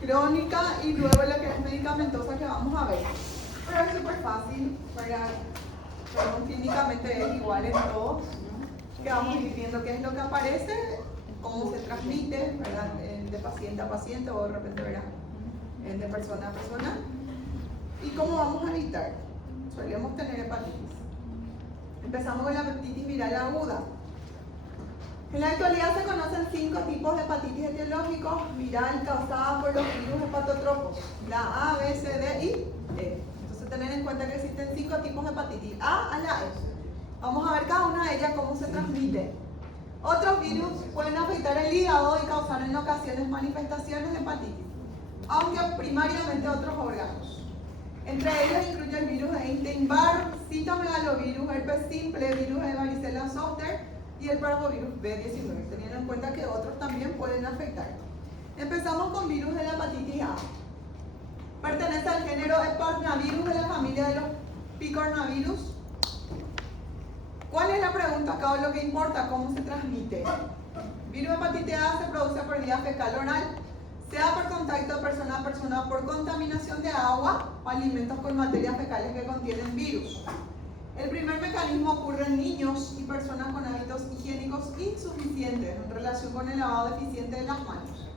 crónica, y luego la que es medicamentosa que vamos a ver. Pero es súper fácil, ¿verdad? Pero clínicamente es igual en todos, que vamos a ir viendo qué es lo que aparece, cómo se transmite, ¿verdad? De paciente a paciente o de repente, ¿verdad? De persona a persona. Y cómo vamos a evitar. Solemos tener hepatitis. Empezamos con la hepatitis viral aguda. En la actualidad se conocen 5 tipos de hepatitis etiológicos viral causadas por los virus hepatotropos, la A, B, C, D y E. Entonces tener en cuenta que existen 5 tipos de hepatitis A a la E. Vamos a ver cada una de ellas cómo se transmite. Otros virus pueden afectar el hígado y causar en ocasiones manifestaciones de hepatitis, aunque primariamente otros órganos. Entre ellos incluye el virus de Epstein-Barr, citomegalovirus, herpes simple, virus de varicela zoster y el parvovirus B19, teniendo en cuenta que otros también pueden afectar. Empezamos con virus de la hepatitis A. Pertenece al género Hepatnavirus de la familia de los picornavirus. ¿Cuál es la pregunta acá o lo que importa? ¿Cómo se transmite? Virus de hepatitis A se produce por vía fecal oral, sea por contacto de persona a persona o por contaminación de agua o alimentos con materias fecales que contienen virus. El primer mecanismo ocurre en niños y personas con hábitos higiénicos insuficientes en relación con el lavado deficiente de las manos.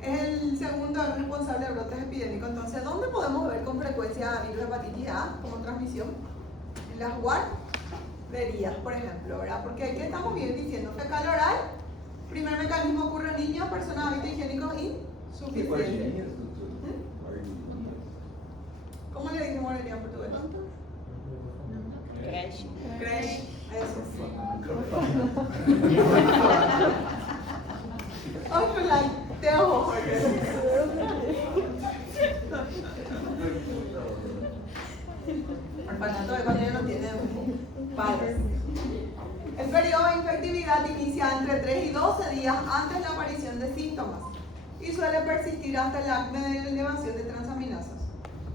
Es el segundo responsable de brotes epidémicos. Entonces, ¿dónde podemos ver con frecuencia virus de hepatitis A como transmisión? En las guarderías, por ejemplo, ¿verdad? Porque aquí estamos bien diciendo fecal oral, primer mecanismo ocurre en niños, personas de hábitos higiénicos insuficientes. ¿Cómo le dijimos guardería en portugués? Creche. Creche, eso sí. Oh, like, te amo, Jorge. Orfanato de cuando no tienen padres. El periodo de infectividad inicia entre 3 y 12 días antes de la aparición de síntomas y suele persistir hasta el acme de elevación de transaminasas.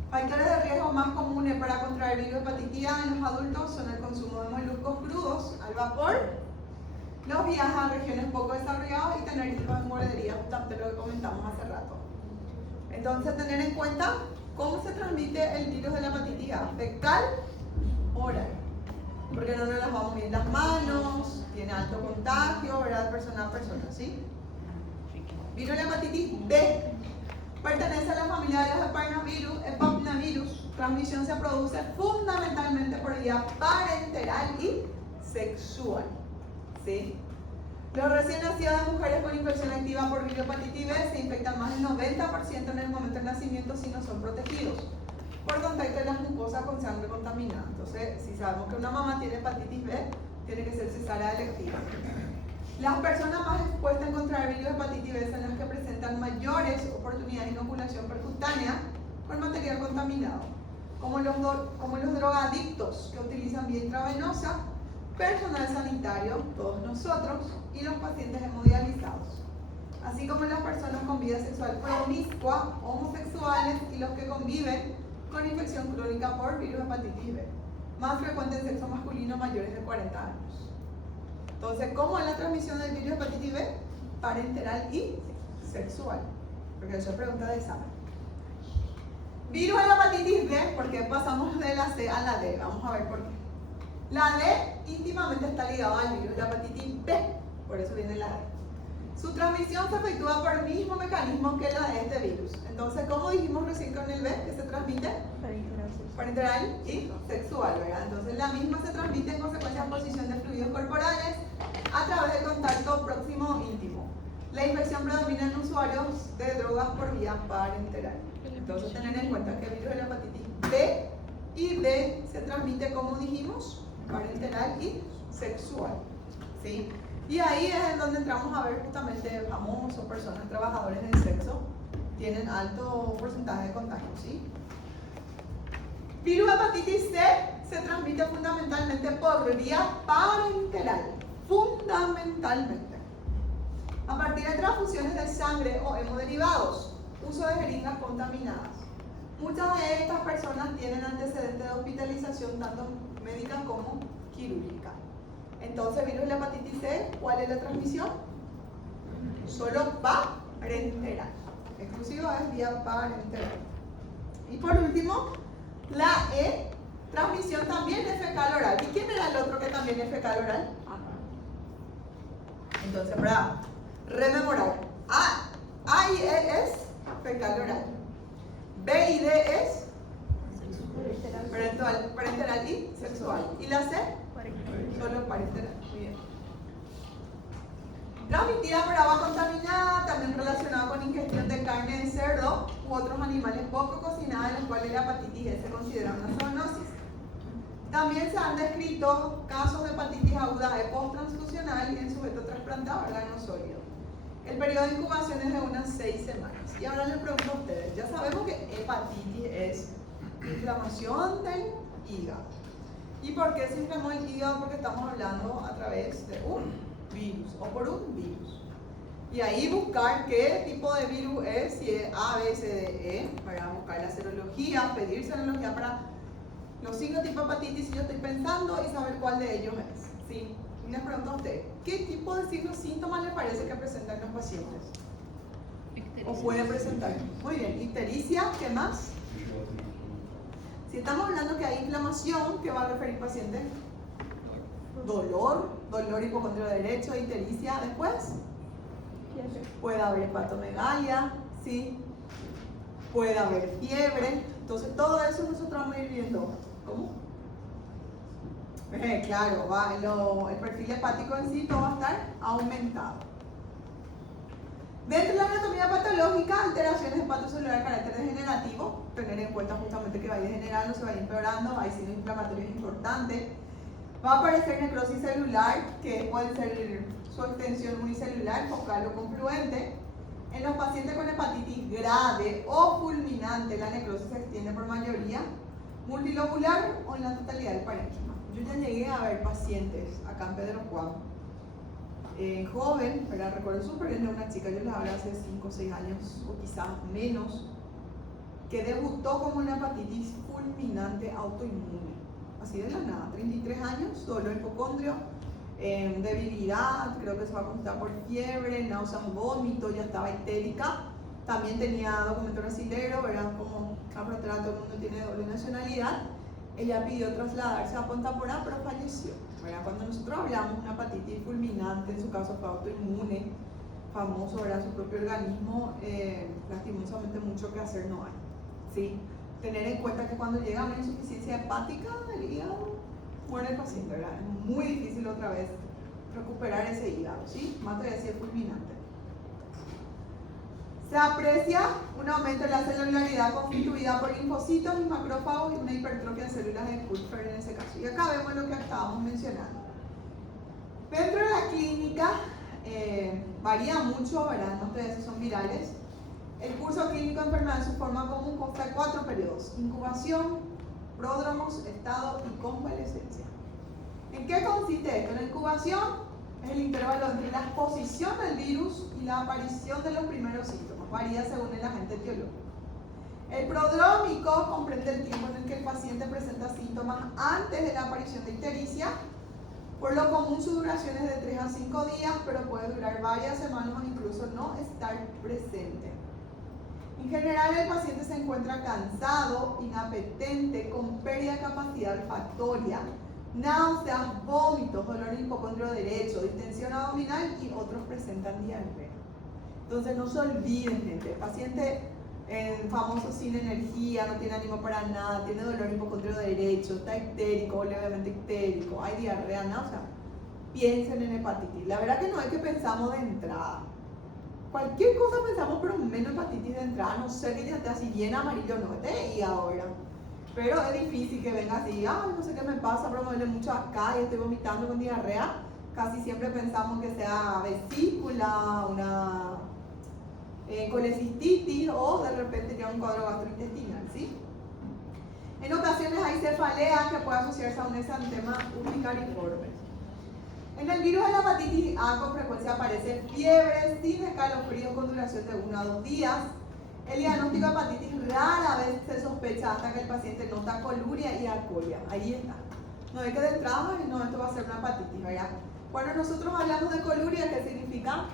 Factores de riesgo más comunes para contraer virus hepatitis A en los adultos son el consumo de moluscos crudos al vapor, los viajes a regiones poco desarrolladas y tener hijos en guarderías, justamente lo que comentamos hace rato. Entonces, tener en cuenta cómo se transmite el virus de la hepatitis A, fecal, oral, porque no nos las vamos bien las manos, tiene alto contagio, ¿verdad? Persona a persona, ¿sí? Virus de la hepatitis B. Pertenece a la familia de los hepatnavirus. Transmisión se produce fundamentalmente por vía parenteral y sexual. ¿Sí? Los recién nacidos de mujeres con infección activa por virus hepatitis B se infectan más del 90% en el momento del nacimiento si no son protegidos por contacto de las mucosas con sangre contaminada. Entonces, si sabemos que una mamá tiene hepatitis B, tiene que ser cesárea electiva. Las personas más expuestas a contraer virus de hepatitis B son las que presentan mayores oportunidades de inoculación percutánea con material contaminado, como los drogadictos que utilizan vía intravenosa, personal sanitario, todos nosotros, y los pacientes hemodializados, así como las personas con vida sexual promiscua, homosexuales y los que conviven con infección crónica por virus de hepatitis B, más frecuente en sexo masculino mayores de 40 años. Entonces, ¿cómo es la transmisión del virus de hepatitis B? Parenteral y sexual, porque eso es pregunta de examen. Virus de la hepatitis B, ¿por qué pasamos de la C a la D? Vamos a ver por qué. La D íntimamente está ligada al virus de la hepatitis B, por eso viene la D. Su transmisión se efectúa por el mismo mecanismo que la de este virus. Entonces, ¿cómo dijimos recién con el B que se transmite? Parenteral y sexual, ¿verdad? Entonces, la misma se transmite en consecuencia de exposición de fluidos corporales a través del contacto próximo íntimo. La infección predomina en usuarios de drogas por vía parenteral. Entonces, tener en cuenta que el virus de la hepatitis B y D se transmite, como dijimos, parenteral y sexual, ¿sí? Y ahí es en donde entramos a ver justamente famosos, personas, trabajadores del sexo, tienen alto porcentaje de contagio, ¿sí? Virus hepatitis C se transmite fundamentalmente por vía parenteral, fundamentalmente, a partir de transfusiones de sangre o hemoderivados, uso de jeringas contaminadas. Muchas de estas personas tienen antecedentes de hospitalización tanto médica como quirúrgica. Entonces, virus de la hepatitis C, ¿cuál es la transmisión? Solo parenteral. exclusivo es vía parenteral. Y por último, la E, transmisión también es fecal oral. ¿Y quién era el otro que también es fecal oral? Entonces, para rememorar, A y E es fecal oral. B y D es parenteral y sexual. ¿Y la C? Solo parenteral. Muy bien. Transmitida por agua contaminada, también relacionada con ingestión de carne de cerdo u otros animales poco cocinados, en los cuales la hepatitis E se considera una zoonosis. También se han descrito casos de hepatitis aguda E post-transfusional y en sujeto trasplantado órgano sólido. El periodo de incubación es de unas 6 semanas. Y ahora les pregunto a ustedes, ya sabemos que hepatitis es inflamación del hígado. ¿Y por qué se inflamó el hígado? Porque estamos hablando a través de un virus o por un virus. Y ahí buscar qué tipo de virus es, si es A, B, C, D, E, para buscar la serología, pedir serología para los 5 tipos de hepatitis si yo estoy pensando y saber cuál de ellos es. ¿Sí? Y les pregunto a ustedes, ¿qué tipo de signos, síntomas les parece que presentan los pacientes? O puede presentar. Muy bien, ictericia, ¿qué más? Si estamos hablando que hay inflamación, ¿qué va a referir paciente? Dolor hipocondrio derecho, ictericia, después. Puede haber hepatomegalia, ¿sí? Puede haber fiebre. Entonces todo eso nosotros vamos a ir viendo. ¿Cómo? Claro, el perfil hepático en sí todo va a estar aumentado. Dentro de la anatomía patológica, alteraciones hepatocelulares de carácter degenerativo, tener en cuenta justamente que va a ir degenerando, se va a ir empeorando, hay signos inflamatorios importantes. Va a aparecer necrosis celular, que puede ser su extensión unicelular, focal o confluente. En los pacientes con hepatitis grave o fulminante, la necrosis se extiende por mayoría multilobular o en la totalidad del parénquima. Yo ya llegué a ver pacientes acá en Pedro Juan, joven, ¿verdad? Recuerdo súper bien de una chica, yo les hablé hace 5 o 6 años o quizás menos, que debutó como una hepatitis fulminante autoinmune, así de la nada, 33 años, dolor hipocondrio, debilidad, creo que se va a consultar por fiebre, náuseas, vómito, ya estaba ictérica, también tenía documento brasilero, ¿verdad? Como afrontera, todo el mundo tiene doble nacionalidad. Ella pidió trasladarse a Punta Porá, pero falleció, ¿verdad? Cuando nosotros hablamos de una hepatitis fulminante, en su caso fue autoinmune, famoso, ¿verdad? Su propio organismo, lastimosamente mucho que hacer no hay, ¿sí? Tener en cuenta que cuando llega una insuficiencia hepática del hígado, muere el paciente, ¿verdad? Es muy difícil otra vez recuperar ese hígado, ¿sí? Más todavía si es fulminante. Se aprecia un aumento de la celularidad constituida por linfocitos y macrófagos y una hipertrofia de células de Kupffer en ese caso. Y acá vemos lo que estábamos mencionando. Dentro de la clínica varía mucho, ¿verdad? No todas son virales. El curso clínico de enfermedad en su forma común consta de 4 periodos: incubación, pródromos, estado y convalescencia. ¿En qué consiste esto? La incubación es el intervalo entre la exposición del virus y la aparición de los primeros síntomas. Varía según el agente etiológico. El prodrómico comprende el tiempo en el que el paciente presenta síntomas antes de la aparición de ictericia. Por lo común su duración es de 3 a 5 días, pero puede durar varias semanas o incluso no estar presente. En general el paciente se encuentra cansado, inapetente, con pérdida de capacidad olfactoria, náuseas, vómitos, dolor en hipocondrio derecho, distensión abdominal y otros presentan diarrea. Entonces no se olviden, gente, el paciente famoso sin energía, no tiene ánimo para nada, tiene dolor en hipocondrio derecho, está ictérico, levemente ictérico, hay diarrea, náusea, piensen en hepatitis. La verdad que no es que pensamos de entrada. Cualquier cosa pensamos, pero menos hepatitis de entrada, a no ser que ya esté así bien amarillo, no, este hígado, ¿verdad? Pero es difícil que venga así, no sé qué me pasa, pero me duele mucho acá y estoy vomitando con diarrea. Casi siempre pensamos que sea vesícula, una colecistitis o de repente ya un cuadro gastrointestinal, ¿sí? En ocasiones hay cefalea que puede asociarse a un exantema urticariforme. En el virus de la hepatitis A con frecuencia aparece fiebre sin escalofríos con duración de 1 a 2 días. El diagnóstico de hepatitis rara vez se sospecha hasta que el paciente nota coluria y alcoholia. Ahí está. No es que de entrada, no, esto va a ser una hepatitis, ¿verdad? Cuando nosotros hablamos de coluria, ¿qué significa?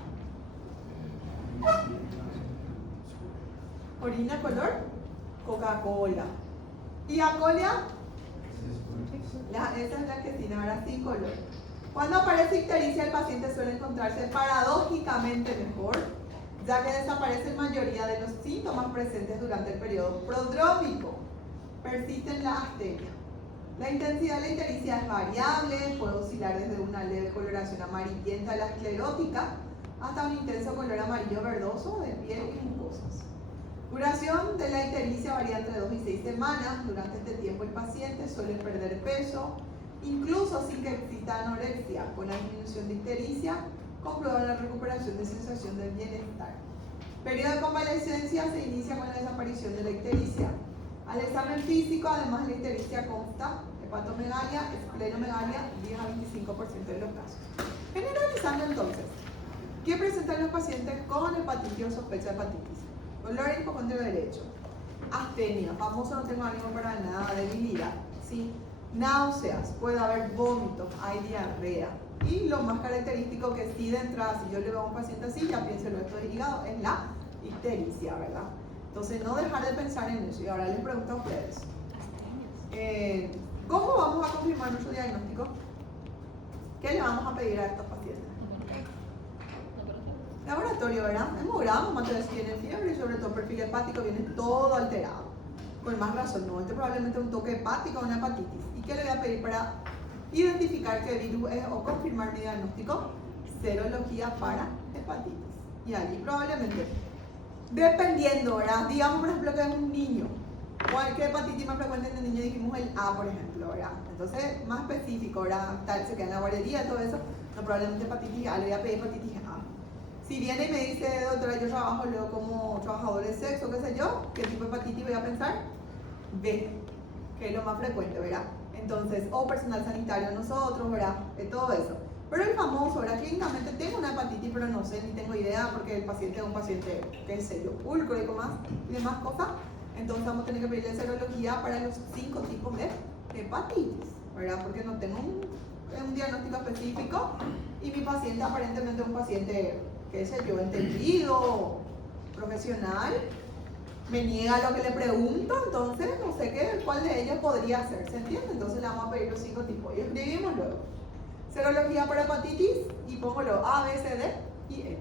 Orina color Coca-Cola. Y acolia, esa es la quesina, ahora sin color. Cuando aparece ictericia, el paciente suele encontrarse paradójicamente mejor, ya que desaparecen mayoría de los síntomas presentes durante el periodo prodrómico. Persisten la astenia. La intensidad de la ictericia es variable, puede oscilar desde una leve coloración amarillenta de la esclerótica hasta un intenso color amarillo verdoso de piel y mucosas. Duración de la ictericia varía entre 2 y 6 semanas. Durante este tiempo el paciente suele perder peso, incluso sin que exista anorexia. Con la disminución de ictericia, comprueba la recuperación de sensación de bienestar. Periodo de convalescencia se inicia con la desaparición de la ictericia. Al examen físico, además, la ictericia consta hepatomegalia, esplenomegalia, 10 a 25% de los casos. Generalizando entonces, ¿qué presentan los pacientes con hepatitis o sospecha de hepatitis? Dolor en hipocondrio derecho, astenia, famoso no tengo ánimo para nada, debilidad, ¿sí? Náuseas, puede haber vómitos, hay diarrea. Y lo más característico que sí de entrada, si yo le veo a un paciente así, ya pienso en esto de hígado, es la ictericia, ¿verdad? Entonces no dejar de pensar en eso. Y ahora les pregunto a ustedes, ¿cómo vamos a confirmar nuestro diagnóstico? ¿Qué le vamos a pedir a estos pacientes? Laboratorio, ¿verdad? Hemograma, vamos a ver si viene fiebre y sobre todo perfil hepático viene todo alterado. Con más razón, no, este probablemente un toque hepático o una hepatitis. ¿Y qué le voy a pedir para identificar qué virus es o confirmar mi diagnóstico? Serología para hepatitis. Y allí probablemente, dependiendo, ¿verdad? Digamos, por ejemplo, que es un niño. ¿Cuál es hepatitis más frecuente en el niño? Dijimos el A, por ejemplo, ¿verdad? Entonces, más específico, ¿verdad? Tal, se queda en la guardería, todo eso. No, probablemente hepatitis A, le voy a pedir hepatitis A. Si viene y me dice, doctora, yo trabajo luego como trabajador de sexo, qué sé yo, ¿qué tipo de hepatitis voy a pensar? B, que es lo más frecuente, ¿verdad? Entonces, o personal sanitario nosotros, ¿verdad? Todo eso. Pero el famoso, ¿verdad? Clínicamente tengo una hepatitis, pero no sé, ni tengo idea, porque el paciente es un paciente, qué sé yo, pulcro y demás cosas. Entonces vamos a tener que pedirle serología para los 5 tipos de hepatitis, ¿verdad? Porque no tengo un diagnóstico específico y mi paciente aparentemente es un paciente, qué sé yo, entendido, profesional, me niega lo que le pregunto, entonces no sé cuál de ellas podría ser, ¿se entiende? Entonces le vamos a pedir los 5 tipos y escribimos luego. Serología para hepatitis y pongo lo A, B, C, D y E.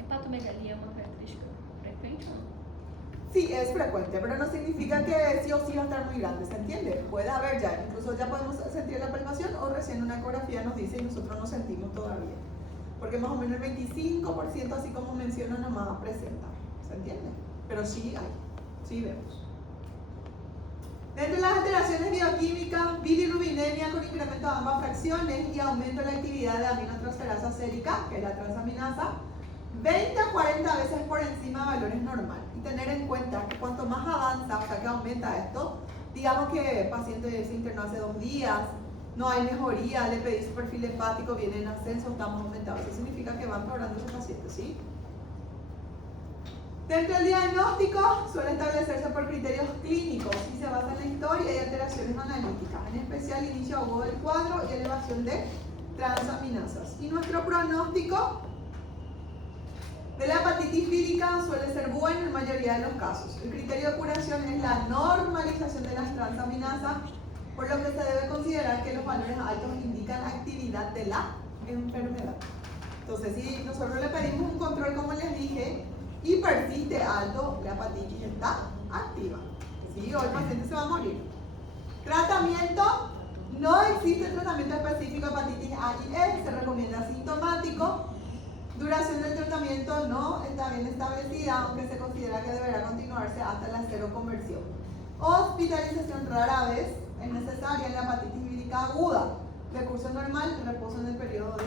Hepatomegalia é uma característica frequente ou não? Sí, es frecuente, pero no significa que sí o sí va a estar muy grande, ¿se entiende? Puede haber ya, incluso ya podemos sentir la palpación o recién una ecografía nos dice y nosotros no sentimos todavía. Porque más o menos el 25%, así como menciono, nomás presenta, ¿se entiende? Pero sí hay, sí vemos. Dentro de las alteraciones bioquímicas, bilirrubinemia con incremento de ambas fracciones y aumento de la actividad de aminotransferasa sérica, que es la transaminasa, 20 a 40 veces por encima de valores normales. Y tener en cuenta que cuanto más avanza, o sea que aumenta esto, digamos que el paciente se internó hace 2 días, no hay mejoría, le pedí su perfil hepático, viene en ascenso, estamos aumentados. Eso significa que va empeorando ese paciente, ¿sí? Dentro del diagnóstico suele establecerse por criterios clínicos y se basa en la historia y alteraciones analíticas, en especial inicio agudo del cuadro y elevación de transaminasas. Y nuestro pronóstico de la hepatitis vírica suele ser bueno en la mayoría de los casos. El criterio de curación es la normalización de las transaminasas, por lo que se debe considerar que los valores altos indican actividad de la enfermedad. Entonces, si nosotros le pedimos un control, como les dije, y persiste alto, la hepatitis está activa. ¿Sí? O el paciente se va a morir. Tratamiento: no existe tratamiento específico de hepatitis A y E, se recomienda asintomático. Duración del tratamiento no está bien establecida, aunque se considera que deberá continuarse hasta la seroconversión. Hospitalización rara vez es necesaria en la hepatitis vírica aguda. Recurso normal, reposo en el periodo de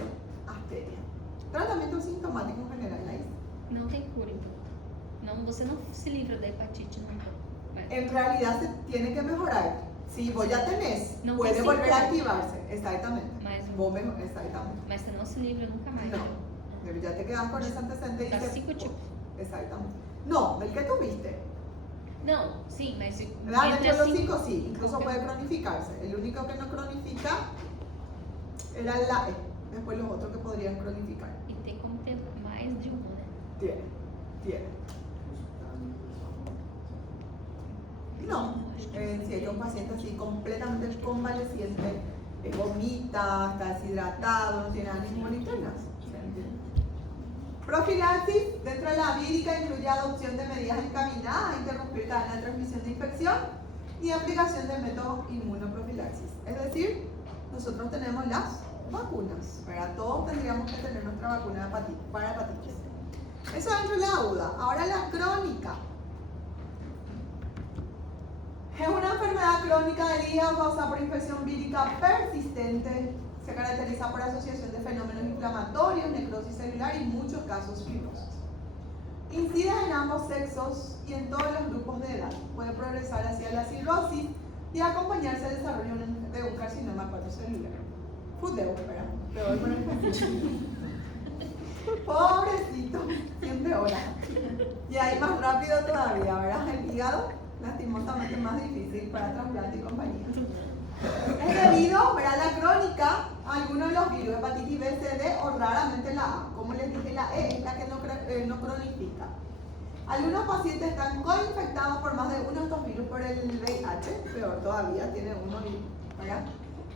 astenia. Tratamento sintomático en general, ¿no? Não tem cura, então. Não, você não se livra da hepatite nunca. En realidad se tiene que mejorar. Si vos ya tenés, No puede te volver a siento. activarse. Exactamente. Exactamente. Mas você não se livra nunca mais. No. Pero ya te quedas con ese antecedente y Das dices, 5 tipos. exactamente. No, del que tuviste. Não, sim, mas ¿Verdad? entre Dentro de los as 5 sí, incluso puede cronificarse. El único que no cronifica era la E. Después los otros que podrían cronificar. E tem como ter mais de uma, né? Tiene. si hay un paciente así completamente convaleciente, vomita, está deshidratado, no tiene ánimo ni internas. Profilaxis dentro de la vírica incluye adopción de medidas encaminadas a interrumpir la transmisión de infección y aplicación del método inmunoprofilaxis. Es decir, nosotros tenemos las vacunas, ¿verdad? Todos tendríamos que tener nuestra vacuna para hepatitis. Eso dentro de la aguda. Ahora la crónica. Es una enfermedad crónica del hígado causada por infección vírica persistente. Se caracteriza por asociación de fenómenos inflamatorios, necrosis celular y muchos casos fibrosos. Incide en ambos sexos y en todos los grupos de edad. Puede progresar hacia la cirrosis y acompañarse al desarrollo de un carcinoma hepatocelular. Fudeu, ¿verdad? Peor por el pobrecito, siempre ora. Y ahí más rápido todavía, ¿verdad? El hígado, lastimosamente, más difícil para trasplante y compañía. Es debido, ¿verdad?, la crónica a algunos de los virus, hepatitis B, C, D o raramente la A. Como les dije, la E es la que no cronifica. Algunos pacientes están coinfectados por más de uno de estos virus por el VIH, peor todavía, tiene uno, ¿verdad?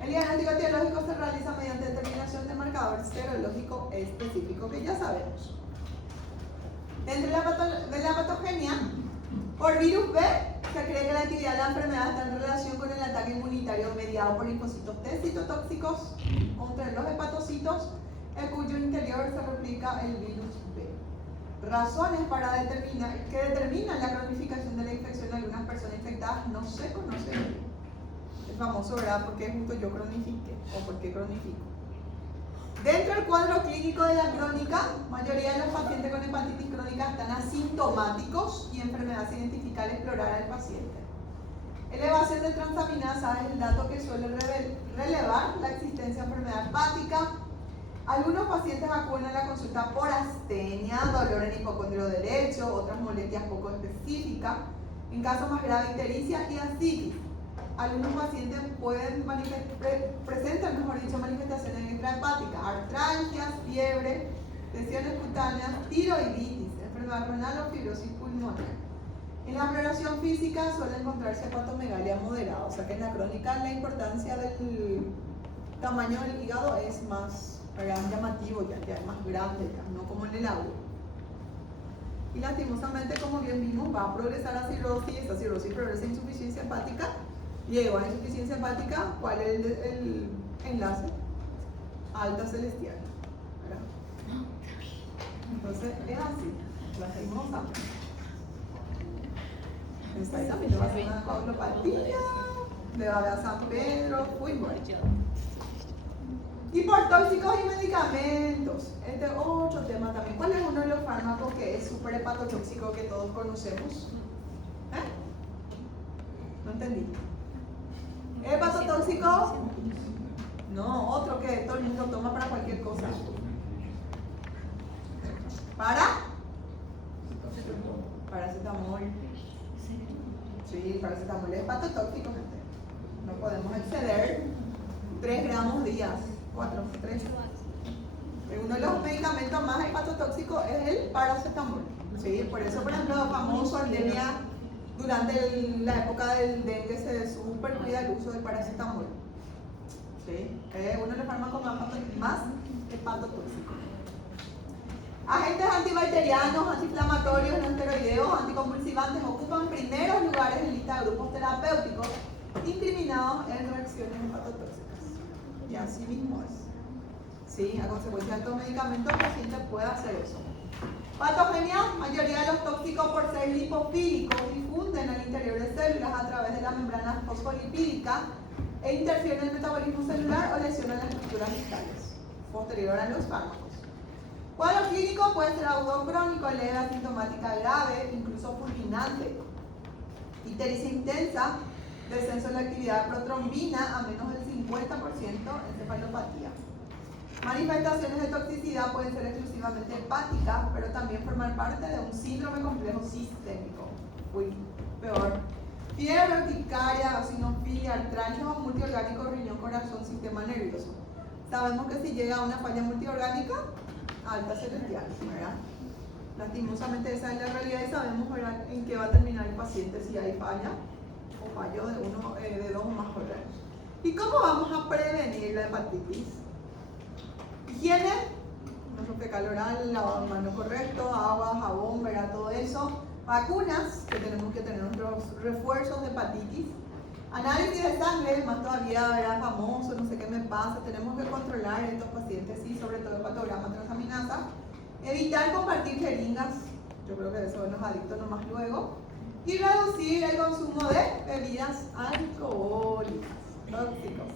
El diagnóstico etiológico se realiza mediante determinación de marcador serológico específico, que ya sabemos. Dentro de la patogenia, por virus B, se cree que la actividad de la enfermedad está en relación con el ataque inmunitario mediado por linfocitos T citotóxicos contra los hepatocitos, en cuyo interior se replica el virus B. Razones que determinan la cronificación de la infección en algunas personas infectadas no se conocen. Es famoso, ¿verdad? Porque justo yo cronifique o porque cronifico. Dentro del cuadro clínico de la crónica, mayoría de los pacientes con hepatitis crónica están asintomáticos y enfermedad se identifica al explorar al paciente. Elevación de transaminasa es el dato que suele relevar la existencia de enfermedad hepática. Algunos pacientes acuden a la consulta por astenia, dolor en hipocondrio derecho, otras molestias poco específicas. En casos más graves, ictericia y ascitis. Algunos pacientes presentan, mejor dicho, manifestaciones extrahepáticas, artralgias, fiebre, lesiones cutáneas, tiroiditis, enfermedad renal o fibrosis pulmonar. En la exploración física suele encontrarse hepatomegalia moderada, o sea que en la crónica la importancia del tamaño del hígado es más llamativo, ya es más grande, ya, no como en el agua. Y lastimosamente, como bien vimos, va a progresar a cirrosis, esta cirrosis progresa a insuficiencia hepática. Llegó a insuficiencia hepática, ¿cuál es el enlace? Alta celestial, ¿verdad? Entonces es así, la seguimos usando. Esta también le va a hacer una coagulopatía, le va a dar San Pedro, muy bueno. Y por tóxicos y medicamentos, este es otro tema también. ¿Cuál es uno de los fármacos que es súper hepatotóxico que todos conocemos? No entendí. ¿Hepatotóxico? No, otro que todo el mundo toma para cualquier cosa. Paracetamol. Sí, paracetamol es hepatotóxico, gente. No podemos exceder 3 gramos días. 3. Uno de los medicamentos más hepatotóxicos es el paracetamol. Sí, por eso, por ejemplo, famoso endemia. Durante la época del dengue se super cuida el uso del paracetamol. ¿Sí? Es uno de los fármacos más hepatotóxicos. Agentes antibacterianos, antiinflamatorios, no esteroideos, anticonvulsivantes ocupan primeros lugares en lista de grupos terapéuticos incriminados en reacciones hepatotóxicas. Y así mismo es. ¿Sí? A consecuencia de estos medicamentos, el paciente puede hacer eso. Patogenia, mayoría de los tóxicos por ser lipofílicos difunden al interior de células a través de la membrana fosfolipídica e interfieren en el metabolismo celular o lesionan las estructuras vitales, posterior a los fármacos. Cuadro clínico puede ser agudo crónico, leve, asintomática grave, incluso fulminante. Ictericia intensa, descenso de la actividad de protrombina a menos del 50%, encefalopatía. Manifestaciones de toxicidad pueden ser exclusivamente hepáticas, pero también formar parte de un síndrome complejo sistémico. Uy, peor. Fiebre, urticaria, eosinofilia, artralgia o multiorgánico, riñón, corazón, sistema nervioso. Sabemos que si llega a una falla multiorgánica, alta celestial, ¿verdad? Lastimosamente esa es la realidad y sabemos, ¿verdad?, en qué va a terminar el paciente si hay falla. o fallo de dos o más órganos. ¿Y cómo vamos a prevenir la hepatitis? Higiene, nuestro fecal oral, lavado de mano correcto, agua, jabón, ¿verdad? Todo eso. Vacunas, que tenemos que tener nuestros refuerzos de hepatitis. Análisis de sangre, más todavía, ¿verdad? Famoso, no sé qué me pasa. Tenemos que controlar a estos pacientes, sí, sobre todo el hepatograma transaminasa. Evitar compartir jeringas, yo creo que eso nos adictos nomás luego. Y reducir el consumo de bebidas alcohólicas, tóxicos.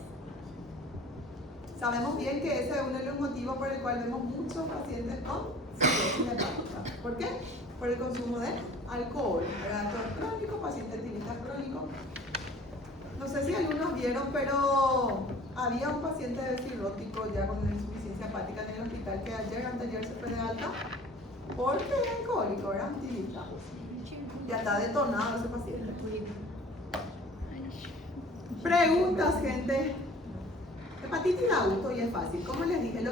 Sabemos bien que ese es uno de los motivos por el cual vemos muchos pacientes con cirrosis hepática. ¿Por qué? Por el consumo de alcohol, ¿verdad? Crónico, paciente etilista crónico. No sé si algunos vieron, pero había un paciente cirrótico ya con insuficiencia hepática en el hospital que anteayer se fue de alta porque era alcohólico, era antilista. Ya está detonado ese paciente. Preguntas, gente. Hepatitis da gusto y es fácil. Como les dije, lo que